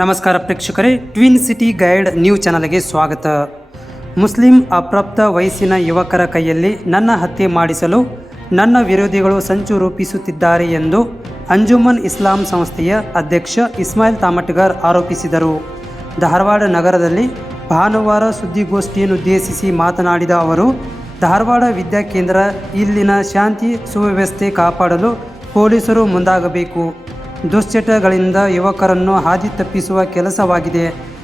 ನಮಸ್ಕಾರ ಪ್ರೇಕ್ಷಕರೇ twin city guide new ಚಾನಲ್ಗೆ ಸ್ವಾಗತ. ಮುಸ್ಲಿಂ ಅಪ್ರಾಪ್ತ ವಯಸ್ಸಿನ ಯುವಕರ ಕೈಯಲ್ಲಿ ನನ್ನ ಹತ್ಯೆ ಮಾಡಿಸಲು ನನ್ನ ವಿರೋಧಿಗಳು ಸಂಚು ರೂಪಿಸುತ್ತಿದ್ದಾರೆ ಎಂದು ಅಂಜುಮನ್ ಇಸ್ಲಾಂ ಸಂಸ್ಥೆಯ ಅಧ್ಯಕ್ಷ ಇಸ್ಮಾಯಿಲ್ ತಾಮಟ್ಗರ್ ಆರೋಪಿಸಿದರು. ಧಾರವಾಡ ನಗರದಲ್ಲಿ ಭಾನುವಾರ ಸುದ್ದಿಗೋಷ್ಠಿಯನ್ನುದ್ದೇಶಿಸಿ ಮಾತನಾಡಿದ ಅವರು, ಧಾರವಾಡ ವಿದ್ಯಾಕೇಂದ್ರ ಇಲ್ಲಿನ ಶಾಂತಿ ಸುವ್ಯವಸ್ಥೆ ಕಾಪಾಡಲು ಪೊಲೀಸರು ಮುಂದಾಗಬೇಕು. ದುಶ್ಚಟಗಳಿಂದ ಯುವಕರನ್ನು ಹಾದಿ ತಪ್ಪಿಸುವ ಕೆಲಸವಾಗಿದೆ.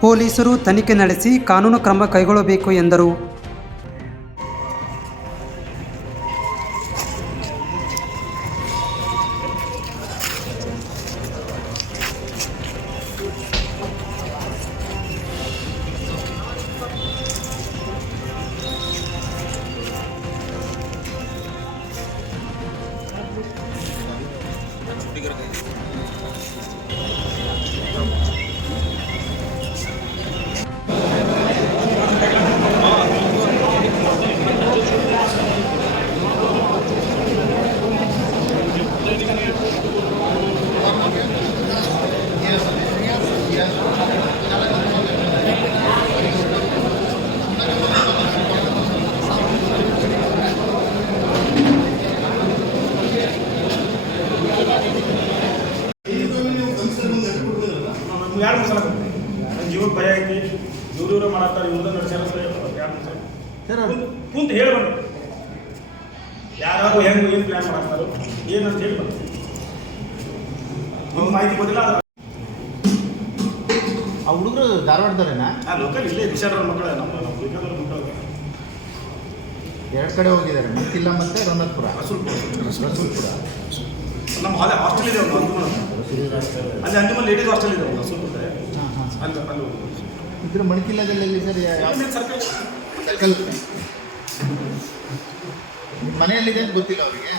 ಪೊಲೀಸರು ತನಿಖೆ ನಡೆಸಿ ಕಾನೂನು ಕ್ರಮ ಕೈಗೊಳ್ಳಬೇಕು ಎಂದರು. ಕುಂತ ಹೇಳಿ ಬನ್ನಿ. ಯಾರು ಹೆಂಗೆ ಏನು ಪ್ಲ್ಯಾನ್ ಏನು ಏನಂತ ಹೇಳಿ ಬನ್ನಿ. ನಿಮ್ಗೆ ಮಾಹಿತಿ ಗೊತ್ತಿಲ್ಲ ಆ ಹುಡುಗರು ಧಾರವಾಡದಲ್ಲೇನಾ ಲೋಕಲ್ ಇಲ್ಲೇ ವಿಶಾಲ ಮಕ್ಕಳ ನಮ್ಮ ಮಕ್ಕಳು. ಎರಡು ಕಡೆ ಹೋಗಿದ್ದಾರೆ ಮತ್ತಿಲ್ಲ ಮತ್ತೆ ರನ್ನತ್ಪುರ ರಸೂಲ್ಪುರ ರಸೂಲ್ಪುರ ನಮ್ಮ ಹಾಲೆ ಹಾಸ್ಟೆಲ್ ಇದೆ ಒಂದು ಅಂಜುಮನ್ ಅಲ್ಲಿ ಅಂಜುಮನ್ ಲೇಡೀಸ್ ಹಾಸ್ಟೆಲ್ ಇದೆ ಒಂದು ರಸೂಲ್ಪುರ ಹಾಂ ಹಾಂ. ಅಲ್ಲಿ ಅಲ್ಲಿ ಇದ್ರ ಮಣಕಿಲ್ಲದಲ್ಲಿ ಎಲ್ಲಿ ಸರ್ ಯಾವ ಸರ್ಕಲ್ ಸರ್ಕಲ್ ಮನೆಯಲ್ಲಿದೆ ಅಂತ ಗೊತ್ತಿಲ್ಲ ಅವರಿಗೆ.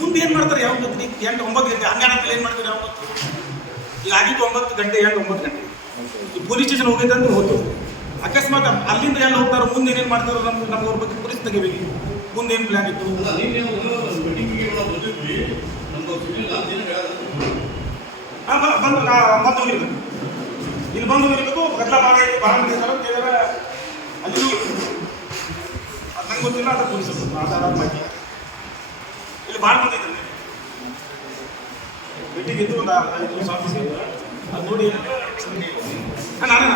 ಮುಂದೆ ಏನು ಮಾಡ್ತಾರೆ ಯಾವ ಗೊತ್ತಿ? ಎಂಟು ಒಂಬತ್ತು ಗಂಟೆ ಹನ್ನೆರಡು ಮೇಲೆ ಏನು ಮಾಡ್ತಾರೆ ಯಾವ ಗೊತ್ತು? ಈಗ ಆಗಿದ್ದು ಒಂಬತ್ತು ಗಂಟೆ ಎಂಟು ಒಂಬತ್ತು ಗಂಟೆ. ಈ ಪೊಲೀಸ್ ಸ್ಟೇಷನ್ ಹೋಗಿದ್ದೆ ಅಂದ್ರೆ ಹೋಯ್ತು ಅಕಸ್ಮಾತ್ ಅಲ್ಲಿಂದ ಎಲ್ಲ ಹೋಗ್ತಾರೋ ಮುಂದೆ ಏನೇನು ಮಾಡ್ತಾರೋ ನಮ್ಗೆ ನಮ್ಗೆ ಅವ್ರ ಬಗ್ಗೆ ಪೊಲೀಸ್ ತೆಗಿಬೇಕು. ಮುಂದೆ ಏನು ಪ್ಲ್ಯಾನ್ ಇತ್ತು? ಬಂದು ಬಂದು ಇಲ್ಲಿ ಬಂದು ಗದ್ದಲ ಭಾಳ ಅಂತ ಅಲ್ಲಿ ಅದು ನಂಗೆ ಗೊತ್ತಿಲ್ಲ ಅದು ಪೊಲೀಸರು ಆಧಾರ ಮಾಡಿ ಇಲ್ಲಿ ಭಾಳ ಮಂದಿ ಇದ್ದಾರೆ. ಮೀಟಿಂಗ್ ಇದ್ದು ಒಂದು ಐದು ನಿಮಿಷ ಆಫೀಸ್ ಅದು ನೋಡಿ ನಾನು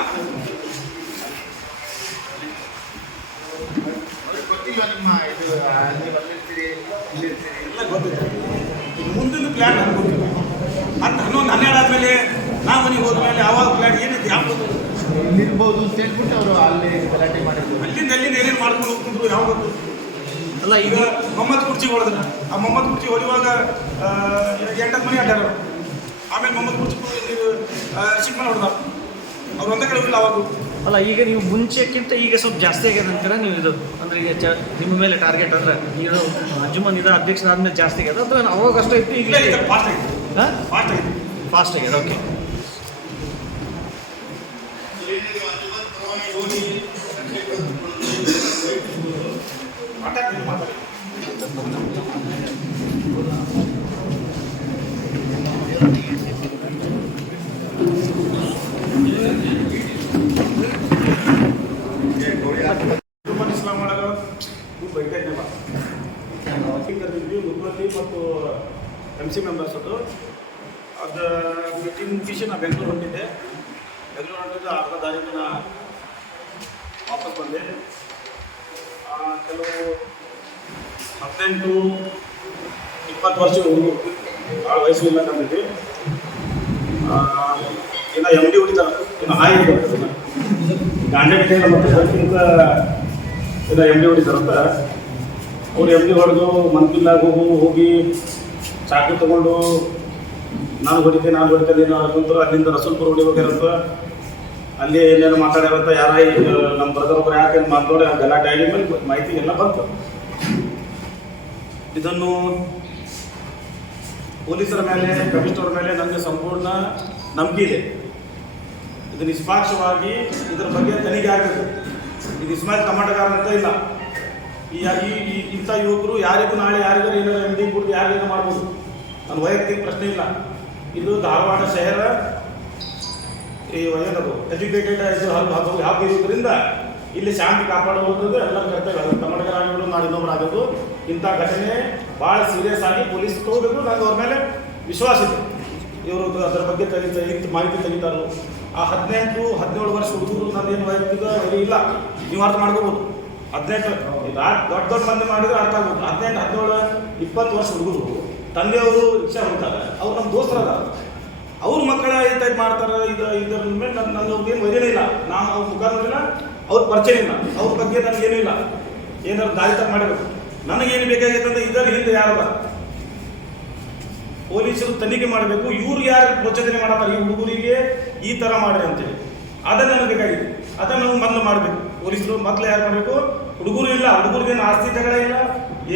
ಗೊತ್ತಿಲ್ಲ ನಿಮ್ಮ ಇದು ಅಲ್ಲಿ ಇಲ್ಲಿರ್ತೀರಿ? ಎಲ್ಲ ಗೊತ್ತಿದೆ. ಈಗ ಮುಂದಿನ ಪ್ಲ್ಯಾನ್ ನನಗೆ ಗೊತ್ತಿಲ್ಲ. ಹತ್ತು ಹನ್ನೊಂದು ಹನ್ನೆರಡು ಆದಮೇಲೆ ನಾ ಮನೆಗೆ ಹೋದ್ಮೇಲೆ ಆವಾಗ ಪ್ಲ್ಯಾನ್ ಏನಿದೆ ಯಾವ ಇಲ್ಲಿರ್ಬೋದು ಅಂತ ಹೇಳ್ಬಿಟ್ಟು ಅವರು ಅಲ್ಲಿ ಗಲಾಟೆ ಮಾಡಿದ್ರು. ಅಲ್ಲಿಂದ ಅಲ್ಲಿ ಏನೇನು ಮಾಡ್ಕೊಂಡು ಹೋಗ್ತಿದ್ರು ಯಾವ ಗೊತ್ತು? ಅಲ್ಲ ಈಗ ಮೊಹಮ್ಮದ್ ಕುರ್ಚಿ ಹೊಡೆದ್ರ ಆ ಮೊಹಮ್ಮದ್ ಕುರ್ಚಿ ಹೊಡೆಯುವಾಗ ಎಂಟತ್ತು ಮನೆ ಅಡ್ಡಾರ ಆಮೇಲೆ ಮೊಹಮ್ಮದ್ ಕುರ್ಚಿ ಶಿಕ್ಷಣ ಹೊಡೆದ ಅವ್ರು ಒಂದೇ ಕಡೆ ಹೋಗಿಲ್ಲ ಅವಾಗ ಅಲ್ಲ ಈಗ ನೀವು ಮುಂಚೆಕ್ಕಿಂತ ಈಗ ಸ್ವಲ್ಪ ಜಾಸ್ತಿ ಆಗ್ಯದ ಅಂತೀರ ನೀವು ಇದು? ಅಂದ್ರೆ ಈಗ ಚ ನಿಮ್ಮ ಮೇಲೆ ಟಾರ್ಗೆಟ್ ಅಂದ್ರೆ ಇದು ಅಂಜುಮನ್ ಇದು ಅಧ್ಯಕ್ಷರಾದ್ಮೇಲೆ ಜಾಸ್ತಿ ಆಗ್ಯದ ಅಥವಾ ಅವಾಗ ಅಷ್ಟೇ ಇತ್ತು ಈಗ ಇಲ್ಲ ಇಲ್ಲ ಫಾಸ್ಟ್ ಆಗಿದೆ. ಹಾಂ? ಫಾಸ್ಟ್ ಆಗಿದೆ. ಫಾಸ್ಟ್ ಆಗ್ಯದ ಓಕೆ ಮತ್ತು ಎಂ ಸಿ ಮೆಂಬರ್ಸ್ ಅದು ಅದು ಮೀಟಿಂಗ್ ಮುಗಿಸಿ ನಾ ಬೆಂಗಳೂರು ಹೊಂಟಿದ್ದೆ ಬೆಂಗಳೂರು ಹೊಂಟಿದ್ದು ಅರ್ಧ ವಾಪಸ್ ಬಂದೆ ಕೆಲವು ಹದಿನೆಂಟು ಇಪ್ಪತ್ತು ವರ್ಷ ಭಾಳ ವಯಸ್ಸು ಇಲ್ಲ ಕಂಡಿದ್ವಿ ಇನ್ನು ಎಂ ಡಿ ಹೊಡಿತಾರ ಇನ್ನು ಹಾಯಿ ಗಾಂಡೆ ಬಿಟ್ಟಿಲ್ಲ ಮತ್ತು ಅದಕ್ಕಿಂತ ಇನ್ನು ಎಂ ಡಿ ಹೊಡಿತಾರಂತ ಅವ್ರು ಎಂ ಡಿ ಹೊಡೆದು ಮಂತಿಲ್ಲಾಗ ಹೋಗು, ಹೋಗಿ ಚಾಕು ತಗೊಂಡು ನಾನು ಹೊಡಿತೆ, ನಾನು ಹೊಡಿತೇನೆ ಅನ್ಕೊಂತಾರೆ ಅಲ್ಲಿಂದ ರಸೂಲ್ಪುರ ಹೊಡಿಬೇಕಾರಂತ ಅಲ್ಲಿ ಏನೇನು ಮಾತಾಡ್ಯಾರಂತ ಯಾರ ನಮ್ಮ ಬ್ರದರ್ ಒಬ್ಬರು ಯಾಕೆ ಮಾತಾಡಿ ಗಲಾಟೆ ಆಗಿ ಮಾಹಿತಿ ಎಲ್ಲ ಬಂತು. ಇದನ್ನು ಪೊಲೀಸರ ಮೇಲೆ, ಕಮಿಷನರ್ ಮೇಲೆ ನನಗೆ ಸಂಪೂರ್ಣ ನಂಬಿಕೆ ಇದೆ. ಇದು ನಿಷ್ಪಕ್ಷವಾಗಿ ಇದರ ಬಗ್ಗೆ ತನಿಖೆ ಆಗಬೇಕು ಇದು ಇಸ್ಮಾಯಿಲ್ ಟಮಾಟಗಾರ ಅಂತ ಇಲ್ಲ. ಈ ಇಂಥ ಯುವಕರು ಯಾರಿಗೂ ನಾಳೆ ಯಾರಿಗಾರು ಏನಾದರೂ ಎಂಡಿಂಗ್ ಡಿ ಯಾರಿಗೂ ಮಾಡ್ಬೋದು. ನನ್ನ ವೈಯಕ್ತಿಕ ಪ್ರಶ್ನೆ ಇಲ್ಲ. ಇದು ಧಾರವಾಡ ಶಹರ, ಈ ಏನದು ಎಜುಕೇಟೆಡ್ ಯಾವ ಇರೋದ್ರಿಂದ ಇಲ್ಲಿ ಶಾಂತಿ ಕಾಪಾಡುವಂಥದ್ದು ಎಲ್ಲ ಕರ್ತವ್ಯ. ಅದು ಕನ್ನಡಿಗರಾಗಿರ್ಬೋದು ನಾಳೆ ಇನ್ನೊಬ್ಬರಾಗೋದು ಇಂಥ ಘಟನೆ ಭಾಳ ಸೀರಿಯಸ್ ಆಗಿ ಪೊಲೀಸ್ ತಗೋಬೇಕು. ನನಗೆ ಅವ್ರ ಮೇಲೆ ವಿಶ್ವಾಸ ಇದೆ. ಇವರು ಅದರ ಬಗ್ಗೆ ತೆಗಿತಾ ಇತ್ತು ಮಾಹಿತಿ ತೆಗಿತಾರೋ. ಆ ಹದಿನೆಂಟು ಹದಿನೇಳು ವರ್ಷ ಹುಡುಗರು ನಂದೇನು ವೈಯಕ್ತಿಕ ಇಲ್ಲ. ನೀವು ಅರ್ಥ ಮಾಡ್ಕೋಬೋದು. ಹದಿನೆಂಟು ದೊಡ್ಡ ದೊಡ್ಡ ಮಂದಿ ಮಾಡಿದ್ರೆ ಅರ್ಥ ಆಗ್ಬೋದು. ಹದಿನೆಂಟು, ಹದಿನೇಳು, ಇಪ್ಪತ್ತು ವರ್ಷ ಹುಡುಗರು ತಂದೆಯವರು ರಿಕ್ಷಾ ಹೊಡ್ತಾರೆ. ಅವ್ರು ನಮ್ಮ ದೋಸ್ತರದ ಅವ್ರ ಮಕ್ಕಳ ಈ ಟೈಪ್ ಮಾಡ್ತಾರೆ. ಇದು ಇದರ ಮೇಲೆ ನನ್ನ ನನ್ನ ಏನು ವೈದ್ಯನೇ ಇಲ್ಲ. ನಾನು ಅವ್ರ ಮುಖ ನೋಡಿಲ್ಲ ಅವ್ರ ಪರಿಚಯ ಇಲ್ಲ. ಅವ್ರ ಬಗ್ಗೆ ನನಗೇನೂ ಇಲ್ಲ. ಏನಾದ್ರು ದಾರಿ ತಪ್ಪ ಮಾಡಬೇಕು ನನಗೇನು ಬೇಕಾಗಿತ್ತು ಅಂದ್ರೆ ಇದರ ಹಿಂದೆ ಯಾರಲ್ಲ ಪೊಲೀಸರು ತನಿಖೆ ಮಾಡಬೇಕು. ಇವ್ರು ಯಾರು ಪ್ರಚೋದನೆ ಮಾಡಲ್ಲ ಈ ಹುಡುಗರಿಗೆ ಈ ಥರ ಮಾಡ್ರಿ ಅಂತೇಳಿ. ಅದನ್ನ ನನಗೆ ಬೇಕಾಗಿದೆ ಅದನ್ನು ನಾವು ಮೊದಲು ಮಾಡಬೇಕು. ಪೊಲೀಸರು ಮೊದಲು ಯಾರು ಮಾಡಬೇಕು? ಹುಡುಗರು ಇಲ್ಲ. ಹುಡುಗರಿಗೇನು ಆಸ್ತಿ ತಗಳ ಇಲ್ಲ.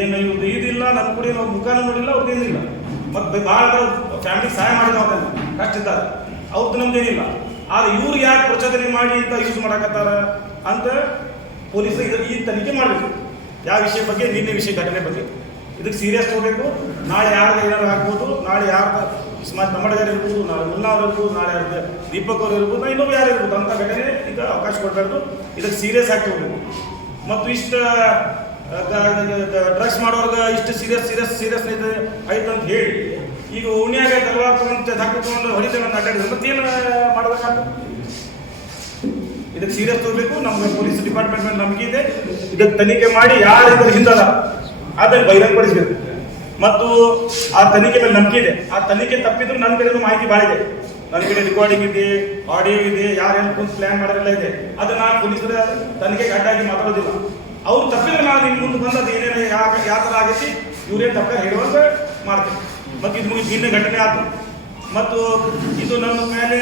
ಏನು ಇವ್ರದ್ದು ಇದಿಲ್ಲ ನನ್ನ ಕೂಡ ನಾವು ಮುಖಾನು ನೋಡಿಲ್ಲ. ಅವ್ರಿಗೇನಿಲ್ಲ ಮತ್ತು ಭಾಳ ಫ್ಯಾಮಿಲಿ ಸಹಾಯ ಅದನ್ನು ಕಷ್ಟ ಇದ್ದಾರೆ ಅವ್ರದ್ದು ನಮ್ದೇನಿಲ್ಲ ಆದ್ರೆ ಇವ್ರು ಯಾಕೆ ಪ್ರಚೋದನೆ ಮಾಡಿ ಅಂತ ಯೂಸ್ ಮಾಡಕತ್ತಾರ ಅಂತ ಪೊಲೀಸರು ಇದ್ರ ಈ ತನಿಖೆ ಮಾಡಬೇಕು. ಯಾವ ವಿಷಯ ಬಗ್ಗೆ, ನಿನ್ನೆ ವಿಷಯ, ಘಟನೆ ಬಗ್ಗೆ. ಇದಕ್ಕೆ ಸೀರಿಯಸ್ ತಗೋಬೇಕು ನಾಳೆ ಯಾರು ಏನಾರು ಆಗ್ಬೋದು, ನಾಳೆ ಯಾರು ಸ್ಮಾರ್ಟ್ ನಮ್ಮಡಗಾರ ಇರ್ಬೋದು, ನಾಳೆ ಮುಲ್ಲಾ ಇರ್ಬೋದು, ನಾಳೆ ಯಾರ್ದು ದೀಪಕ್ ಅವ್ರು ಇರ್ಬೋದು ನಾ ಯಾರು ಇರ್ಬೋದು ಅಂತ ಘಟನೆ ಈಗ ಅವಕಾಶ ಕೊಡಬಾರ್ದು. ಇದಕ್ಕೆ ಸೀರಿಯಸ್ ಆಗಿ ತಗೋಬೇಕು. ಮತ್ತು ಇಷ್ಟು ಡ್ರಗ್ಸ್ ಮಾಡೋರ್ಗೆ ಇಷ್ಟು ಸೀರಿಯಸ್ ಸೀರಿಯಸ್ ಸೀರಿಯಸ್ ಇದೆ ಆಯ್ತು ಅಂತ ಹೇಳಿ, ಈಗ ಉಣ್ಯಾಗ ತಲವಾರ್ ತಗೊಂಡು ದಾಖಲೆ ತಗೊಂಡು ಹೊಡಿತೇವೆ ಅಂತ ಅಡ್ಡಾಡಿದ್ರೆ ಮತ್ತೇನು ಮಾಡ್ಬೇಕಾಗ್ತದೆ? ಇದಕ್ಕೆ ಸೀರಿಯಸ್ ತಗೋಬೇಕು. ನಮ್ಮ ಪೊಲೀಸ್ ಡಿಪಾರ್ಟ್ಮೆಂಟ್ ಮೇಲೆ ನಂಬಿಕೆ ಇದೆ. ಇದಕ್ಕೆ ತನಿಖೆ ಮಾಡಿ ಯಾರು ಹಿಂದಲ್ಲ, ಅದನ್ನು ಬಹಿರಂಗಪಡಿಸಬೇಕು. ಮತ್ತು ಆ ತನಿಖೆ ಮೇಲೆ ನಂಬಿಕೆ ಇದೆ. ಆ ತನಿಖೆ ತಪ್ಪಿದ್ರು ನನ್ನ ಕಡೆ ಮಾಹಿತಿ ಭಾಳ ಇದೆ ನನ್ನ ಕಡೆ ರೆಕಾರ್ಡಿಂಗ್ ಇದೆ ಆಡಿಯೋ ಇದೆ ಯಾರ್ಯಾರು ಕುಂತು ಪ್ಲಾನ್ ಮಾಡೋರೆಲ್ಲ ಇದೆ. ಅದು ನಾನು ಪೊಲೀಸರ ತನಿಖೆಗೆ ಅಡ್ಡಾಗಿ ಮಾತಾಡೋದಿಲ್ಲ. ಅವ್ರು ತಪ್ಪಿದ್ರೆ ನಾನು ಇನ್ನು ಮುಂದೆ ಬಂದದ್ದು ಏನೇನು ಯಾವ ಯಾವ ಥರ ಆಗೈತಿ ಇವ್ರೇನು ತಪ್ಪ ಹೇಳುವಂತ ಮಾಡ್ತೀನಿ. ಮತ್ತು ಇದು ಮುಗಿ ನಿನ್ನೆ ಘಟನೆ ಆಯಿತು ಮತ್ತು ಇದು ನನ್ನ ಮೇಲೆ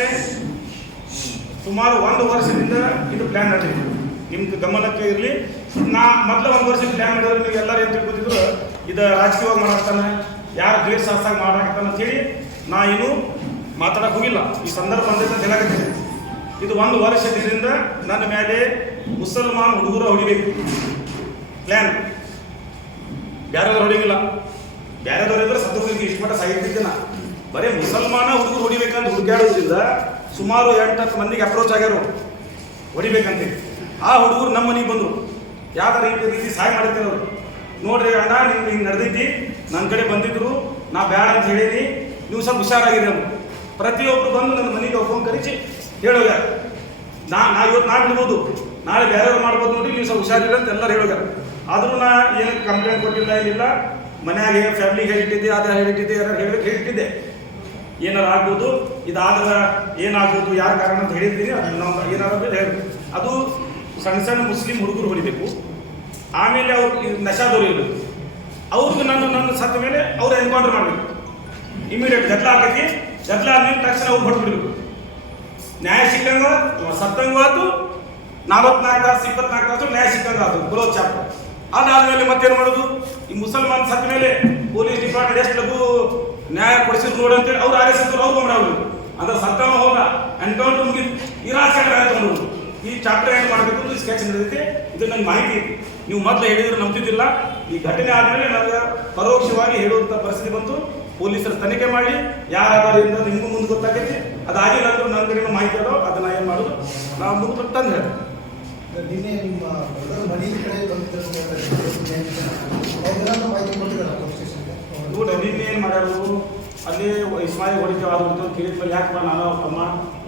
ಸುಮಾರು ಒಂದು ವರ್ಷದಿಂದ ಇದು ಪ್ಲಾನ್ ನಡೆದಿದೆ ನಿಮ್ಗೆ ಗಮನಕ್ಕೆ ಇರಲಿ. ನಾ ಮೊದಲ ಒಂದು ವರ್ಷ ಪ್ಲಾನ್ ಮಾಡಿದ್ರೆ ನೀವು ಎಲ್ಲರೂ ಏನು ತಿಳ್ಕೊತಿದ್ರು, ಇದು ರಾಜಕೀಯವಾಗಿ ಮಾಡಾಕ್ತಾನೆ, ಯಾರು ದ್ವೇಷ ಶಾಸ್ತ್ರ ಮಾಡಾಕ್ತಾನೆ ಅಂತೇಳಿ ನಾ ಏನು ಮಾತಾಡಕ್ಕೆ ಹೋಗಿಲ್ಲ. ಈ ಸಂದರ್ಭ ಬಂದಿದ್ದ ಹೇಳಕತ್ತೀನಿ ಇದು ಒಂದು ವರ್ಷದಿಂದ ನನ್ನ ಮೇಲೆ ಮುಸಲ್ಮಾನ್ ಹುಡುಗರು ಹೊಡಿಬೇಕು. ಪ್ಲ್ಯಾನ್ ಬೇರೆದವ್ರು ಹೊಡಿಗಿಲ್ಲ ಬೇರೆದವ್ರು ಇದ್ರೆ ಹೋಗಿ ಇಷ್ಟು ಮಟ್ಟ ಸಾಹಿತ್ಯ ಬರೀ ಮುಸಲ್ಮಾನ ಹುಡುಗರು ಹೊಡಿಬೇಕಂತ ಹುಡುಗಾಡೋದ್ರಿಂದ ಸುಮಾರು ಎಂಟು ಹತ್ತು ಮಂದಿಗೆ ಅಪ್ರೋಚ್ ಆಗ್ಯಾರು. ಹೊಡಿಬೇಕಂತ. ಆ ಹುಡುಗರು ನಮ್ಮ ಮನೆಗೆ ಬಂದರು. ಯಾವ ರೀತಿ ರೀತಿ ಸಹಾಯ ಮಾಡಿರ್ತೀನಿ ಅವರು. ನೋಡ್ರಿ ಅಣ್ಣ ನಿಮ್ಗೆ ಹಿಂಗೆ ನಡೆದೈತಿ. ನನ್ನ ಕಡೆ ಬಂದಿದ್ರು. ನಾ ಬ್ಯಾಡ ಅಂತ ಹೇಳೀನಿ. ನೀವು ಸ್ವಲ್ಪ ಹುಷಾರಾಗಿದೆ ಅಂತ ಪ್ರತಿಯೊಬ್ಬರು ಬಂದು ನನ್ನ ಮನೆಗೆ ಫೋನ್ ಕರೆಸಿ ಹೇಳೋಗ ನಾ ನಾ ಇವತ್ತು ನಾ ಬಿಡ್ಬೋದು ನಾಳೆ ಬೇರೆಯವ್ರು ಮಾಡ್ಬೋದು ನೋಡಿ, ನೀವು ಸ್ವಲ್ಪ ಹುಷಾರಿಲ್ಲ ಅಂತ ಎಲ್ಲರೂ ಹೇಳೋಗ್ಯಾರ. ಆದರೂ ನಾ ಏನು ಕಂಪ್ಲೇಂಟ್ ಕೊಟ್ಟಿಲ್ಲ, ಏನಿಲ್ಲ. ಮನೆಯಾಗೆ ಫ್ಯಾಮಿಲಿಗೆ ಹೇಳಿಟ್ಟಿದ್ದೆ, ಅದೇ ಹೇಳಿಟ್ಟಿದ್ದೆ ಯಾರು ಹೇಳಿ ಹೇಳಿಟ್ಟಿದ್ದೆ. ಏನಾರು ಆಗ್ಬೋದು. ಇದಾದ್ರೆ ಏನಾಗ್ಬೋದು ಯಾರ ಕಾರಣ ಅಂತ ಹೇಳಿದ್ದೀನಿ ಅದನ್ನ ಏನಾದ್ರು ಹೇಳಿ ಅದು ಸಣ್ಣ ಸಣ್ಣ ಮುಸ್ಲಿಂ ಹುಡುಗರು ಹೊಡಿಬೇಕು. ಆಮೇಲೆ ಅವ್ರು ನಶಾ ಇರಬೇಕು. ಅವ್ರಿಗೆ ನನ್ನ ನನ್ನ ಸತ್ತ ಮೇಲೆ ಅವ್ರು ಎನ್ಕೌಂಟರ್ ಮಾಡಬೇಕು. ಇಮಿಡಿಯೇಟ್ ಗದ್ದಲ ಹಾಕಿ ಗದ್ದಲ ಆದ್ಮೇಲೆ ತಕ್ಷಣ ಅವ್ರು ಹೊಡ್ಬಿಡ್ಬೇಕು ನ್ಯಾಯ ಸಿಕ್ಕಂಗ, ಸತ್ತಂಗ ಆಯ್ತು, ನಲವತ್ನಾಲ್ಕು ತಾಸು, ಇಪ್ಪತ್ನಾಲ್ಕು ತಾಸು ನ್ಯಾಯ ಸಿಕ್ಕಂಗ ಅದು ಕ್ಲೋಸ್ ಚಾಪ್ಟರ್ ಅದಾದ್ಮೇಲೆ ಮತ್ತೇನು ಮಾಡೋದು? ಈ ಮುಸಲ್ಮಾನ್ ಸತ್ತ ಮೇಲೆ ಪೊಲೀಸ್ ಡಿಪಾರ್ಟ್ಮೆಂಟ್ ಎಷ್ಟು ಲಘು ನ್ಯಾಯ ಕೊಡಿಸಿದ್ರು ನೋಡಿ ಅಂತೇಳಿ ಅವ್ರು ಆರ್ ಅವ್ರು ಮಾಡೋರು ಅಂದ್ರೆ ಸತ್ತವ ಹೋದ. ಎನ್ಕೌಂಟರ್ ಮುಗಿದು ನಿರಾಸೆ ತಗೊಂಡು ಈ ಚಾಪ್ಟರ್ ಏನು ಮಾಡಬೇಕು ಈ ಸ್ಕೆಚ್ ನಡೆದಿದೆ. ಇದು ನನಗೆ ಮಾಹಿತಿ. ಐತಿ ನೀವು ಮೊದಲು ಹೇಳಿದ್ರೆ ನಂಬ್ತಿದ್ದಿಲ್ಲ. ಈ ಘಟನೆ ಆದಮೇಲೆ ನನಗೆ ಪರೋಕ್ಷವಾಗಿ ಹೇಳುವಂಥ ಪರಿಸ್ಥಿತಿ ಬಂತು. ಪೊಲೀಸರು ತನಿಖೆ ಮಾಡಿ. ಯಾರಾದರೂ ಇಂದ ನಿಮಗೂ ಮುಂದೆ ಗೊತ್ತಾಗೈತಿ. ಅದಾಗಿಲ್ಲ ಅಂದ್ರೆ ನನ್ನ ಕಡೆ ಮಾಹಿತಿ ಅದೋ ಅದನ್ನ ಏನು ಮಾಡೋದು? ನಾವು ಮುಂದೆ ತಂದು ಹೇಳಿ ನಿನ್ನೆ ನಿಮ್ಮ ಮನೆ ಕಡೆ ಮಾಹಿತಿ ಕೊಟ್ಟಿದ್ದಾರೆ ನಿನ್ನೆ ಏನು ಮಾಡ್ಯಾರು? ಅಲ್ಲಿ ಇಸ್ಮಾಯಿ ಹೊಡಿತವಾದಂಥ ಕಿರಿದ ಮೇಲೆ ಯಾಕಪ್ಪ ನಾನು ಅವ್ರ ತಮ್ಮ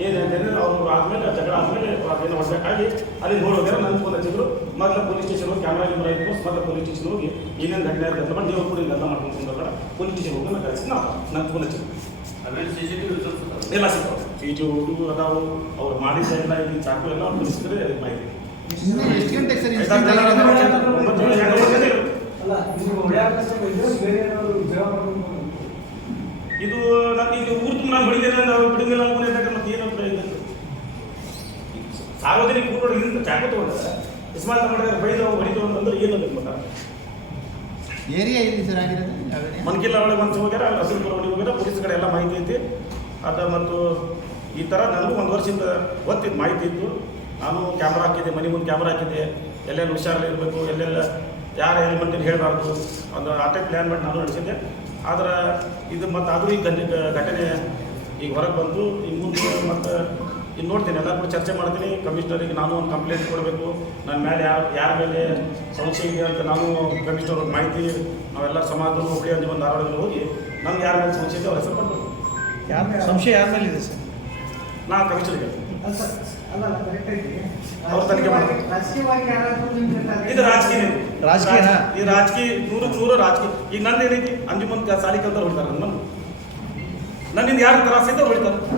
ಏನು ಅಂತಂದ್ರೆ ಅವ್ರು ಆದಮೇಲೆ ಜಗಳ ಆದಮೇಲೆ ಅದೇನು ಹೊಡ್ಬೇಕಾಗಿ ಅಲ್ಲಿ ನೋಡೋದ್ರೆ ನನ್ನ ಫೋನ್ ಹಚ್ಚಿದ್ರು ಮೊದಲು ಪೊಲೀಸ್ ಸ್ಟೇಷನ್ ಹೋಗಿ ಕ್ಯಾಮ್ರಾ ಕ್ಯಾಮ್ರಾ ಇತ್ತು ಮೊದಲು ಪೊಲೀಸ್ ಸ್ಟೇಷನ್ ಹೋಗಿ ಏನೇನು ಘಟನೆ ಆಗುತ್ತೆ ಬಟ್ ನೀವು ಕೂಡ ಇಲ್ಲೆಲ್ಲ ಮಾಡ್ಕೊಂಡು ಕುಂದ್ರಬೇಡ ಪೊಲೀಸ್ ಸ್ಟೇಷನ್ ಹೋಗಿ ನಾನು ಕಳಿಸಿ ನಾವು ನನ್ನ ಫೋನ್ ಹಚ್ಚಿದ್ರು ಸಿ ಟಿ ಎಲ್ಲ ಸಿಗ್ತಾವೆ ಈ ಹುಡುಗರು ಅದಾವು ಅವ್ರು ಮಾಡಿ ಎಲ್ಲ ಇಲ್ಲಿ ಚಾಕು ಎಲ್ಲ ಅವ್ರು ತೋರಿಸಿದ್ರೆ ಅದಕ್ಕೆ ಮಾಹಿತಿ. ಅಲ್ಲ ನೀವು ಹೊಡ್ಯಾಕಷ್ಟೇ ಬಂದ್ರೆ ಬೇರೆ ಏನಾದ್ರು ಜಗಳ ಮಾಡ್ಕೊಂಡು ಇದು ನಾನು ಈಗ ಊರು ತುಂಬ ನಾನು ಹೊಡಿತೇನೆ ನಾವು ಬಿಡುಗಿಲ್ಲ ಅನ್ಕೊಂಡಿದ್ದಾಗ ಮತ್ತೆ ಏನು ಪ್ರಯೋಜನ ಸಾರ್ವಜನಿಕ ಊರೊಳಗೆ ಇಂತ ಚಾಕು ತಗೊಂಡ್ರೆ ಇಸ್ಮಾಲ್ ಮಾಡಿದ್ರೆ ಬೈದು ಹೊಡಿತು ಅಂತಂದ್ರೆ ಏನು ಏರಿಯಾ ಎಲ್ಲಿ ಸರ್ ಆಗಿರೋದು? ಮನ್ಕಿಲ್ಲ ಒಳಗೆ ಒಂದು ಹೋಗ್ಯಾರ ಹಸಿರು ಹೋಗ್ಯಾರ ಪೊಲೀಸ್ ಕಡೆ ಎಲ್ಲ ಮಾಹಿತಿ ಐತಿ. ಅದ ಮತ್ತು ಈ ಥರ ನನಗೂ ಒಂದು ವರ್ಷದಿಂದ ಗೊತ್ತಿದ್ದು ಮಾಹಿತಿ ಇತ್ತು. ನಾನು ಕ್ಯಾಮ್ರಾ ಹಾಕಿದ್ದೆ ಮನೆ ಮುಂದೆ ಕ್ಯಾಮ್ರಾ ಹಾಕಿದ್ದೆ. ಎಲ್ಲೆಲ್ಲಿ ಹುಷಾರಲ್ಲಿ ಇರಬೇಕು ಎಲ್ಲೆಲ್ಲ ಯಾರು ಹೆಲ್ಮೆಟ್ ಹೇಳಬಾರ್ದು ಒಂದು ಆಟೆ ಪ್ಲ್ಯಾನ್ ಮಾಡಿ ನಾನು ನಡೆಸಿದ್ದೆ. ಆದ್ರೆ ಇದು ಮತ್ತು ಅದು ಈ ಘಟನೆ ಈಗ ಹೊರಗೆ ಬಂದು ಈಗ ಮುಂದೆ ಮತ್ತು ಇನ್ನು ನೋಡ್ತೀನಿ ಎಲ್ಲ ಕೂಡ ಚರ್ಚೆ ಮಾಡ್ತೀನಿ. ಕಮಿಷನರಿಗೆ ನಾನು ಒಂದು ಕಂಪ್ಲೇಂಟ್ ಕೊಡಬೇಕು. ನನ್ನ ಮೇಲೆ ಯಾರು ಯಾರ ಮೇಲೆ ಸಮಸ್ಯೆ ಇದೆ ಅಂತ ನಾನು ಕಮಿಷನರ್ ಮಾಹಿತಿ ನಾವೆಲ್ಲ ಸಮಾಜ ಹುಬ್ಬಳ್ಳಿ ಒಂದು ಧಾರವಾಡದಲ್ಲಿ ಹೋಗಿ ನಮ್ಗೆ ಯಾರ ಮೇಲೆ ಸಮಸ್ಯೆ ಇದೆ ಅವ್ರ ಹೆಸರು ಕೊಡ್ಬೇಕು ಮೇಲೆ ಸಂಶಯ ಯಾರ ಮೇಲೆ ಇದೆ ಸರ್? ನಾ ಕಮಿಷನರ್ಗೆ ಅವ್ರು ತನಿಖೆ ಮಾಡ್ಬೇಕು. ಇದು ರಾಜಕೀಯ. ರಾಜಕೀಯ. ಈ ರಾಜಕೀಯ ನೂರು ನೂರು ರಾಜಕೀಯ. ಈಗ ನನ್ನ ಏನೈತಿ ಅಂಜುಮನ್ ಕ- ಸಾಲಿ ಕಲ್ತಾರೆ ಹೊಡಿತಾರೆ ನನ್ನ ನನ್ನಿಂದ ಯಾರು ತ್ರಾಸ ಇದ್ದ ಹೊಡಿತಾರೆ? ಅಂತ.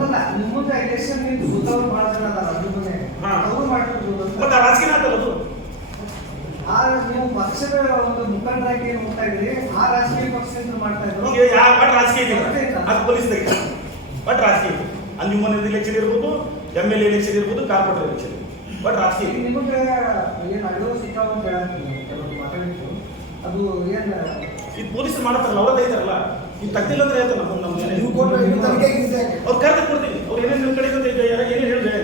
ಮತ್ತೆ ರಾಜಕೀಯ ಅಂತಲ್ಲ ಅದು. ಆ ನೀವು ಪಕ್ಷದ ಒಂದು ಮುಖಂಡರಾಗಿ ಹೋಗ್ತಾ ಆ ರಾಜಕೀಯ ಪಕ್ಷದಿಂದ ಮಾಡ್ತಾ ಬಟ್ ರಾಜಕೀಯ ಇದೆ ಅದು ಪೊಲೀಸ್ ಬಟ್ ರಾಜಕೀಯ ಅಂಜುಮನ್ ಎಲೆಕ್ಷನ್ ಇರ್ಬೋದು ಎಂ ಎಲ್ ಎ ಎಲೆಕ್ಷನ್ ಇರ್ಬೋದು ಕಾರ್ಪೊರೇಟರ್ ಎಲೆಕ್ಷನ್ ಬಟ್ ರಾಜಕೀಯ ನಿಮಗೆ ಏನು ಅಂತ ಹೇಳತ್ತೀನಿ ಅದು ಏನು ಇದು ಪೊಲೀಸರು ಮಾಡ್ತಾರಲ್ಲ ಅವ್ರ ಐತಾರಲ್ಲ ನೀವು ತಗ್ದಿಲ್ಲ ಅಂದ್ರೆ ಆಯ್ತು ನಮ್ಮ ನಮ್ಮ ಅವ್ರು ಕರೆದು ಕೊಡ್ತೀನಿ. ಅವ್ರು ಏನೇನು ನಿಮ್ಮ ಕಡೆ ಏನೇನು ಹೇಳಿದ್ರೆ